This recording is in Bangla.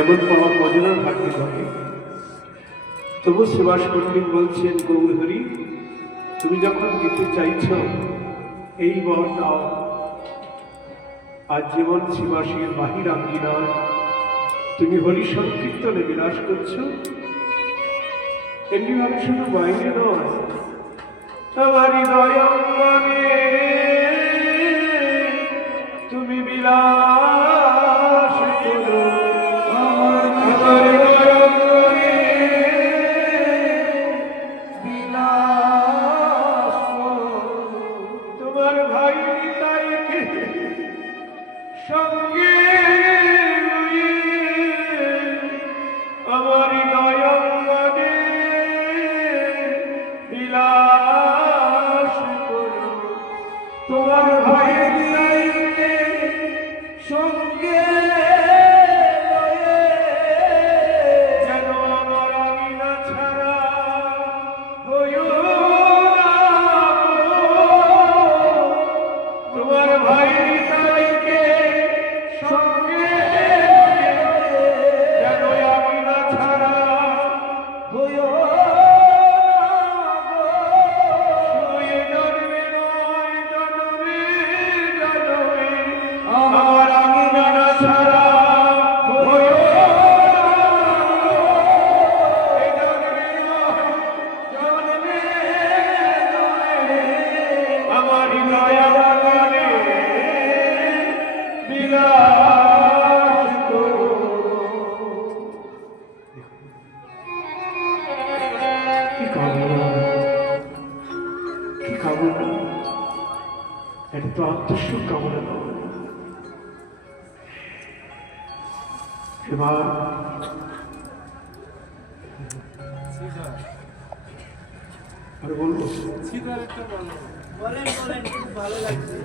এমন পাওয়া কজনের ভাগ্যে ঘটে। তবু সুভাষ পণ্ডিত বলছেন, গৌরহরি তুমি যখন দিতে চাইছ এই বর নাও। আজ যেমন শিবাসীর বাহির আঙ্গিনায় তুমি হরি সংকীর্তনে বিরাজ করছো, এমনিভাবে শুধু বাইরে নয়, আমার হৃদয় অঙ্গনে তুমি বিলাস করো। আমার হৃদয় অঙ্গনে বিলাস করো। তোমার ভাই নিতাইকে সঙ্গে লইয়ে আমার হৃদয় অঙ্গনে বিলাস করো। তোমার ভাই নিতাইকে সঙ্গে লয়ে যেন আমার আমিনা ছাড়া হইও না। তোমার ভাই নিতাইকে সঙ্গে যেন আমিনা ছাড়া হইও না। শুয়ে জন্মে নয় জন্মে জন্মে আমার আমিনা ছাড়া হইও না। এই জন্মে নয় জন্মে জন্মে আমার হৃদয় অঙ্গনে বিলাস করো। কি কামনা, কি কামনা! এটা তো আত্মসুখ কামনা নয়। এবার আর বলবো বলেন বলেন, খুব ভালো লাগছে।